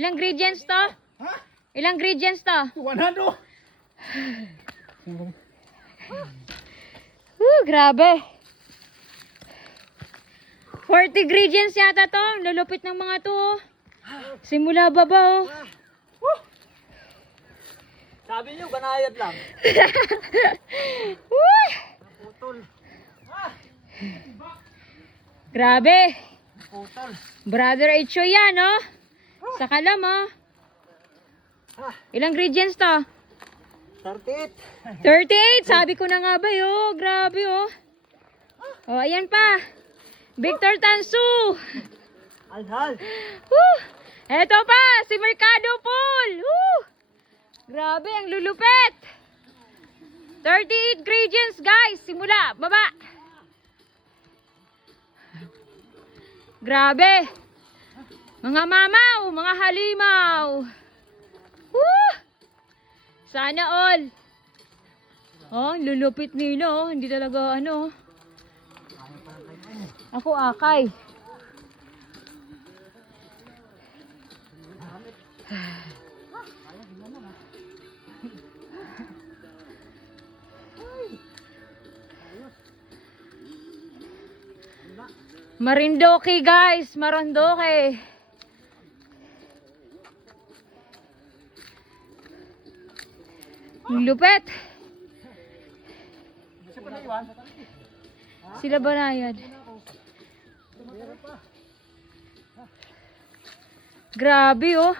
Ilang ingredients to? Ha? Ilang ingredients to? 100. Grabe. 40 ingredients yata to. Lulupit ng mga to. Simula baba oh. Sabi niyo, banayad lang. Putol. Grabe. Putol. Brother Echo yan oh. Sa kalam oh. Ilang ingredients to? 38. 38. Sabi ko na nga ba oh. Grabe oh. Oh, ayan pa. Victor Tansu. Alhal. Woo! Eto pa, si Mercado Pool. Woo! Grabe, ang lulupet. 38 ingredients, guys. Simula, baba. Grabe. Mga mamaw, mga halimaw. Woo! Sana all. Oh, lulupit nila oh. Hindi talaga ano. Ako akay. Marindoki guys, Marindoki. Lupet. Sila banayad. Grabe oh.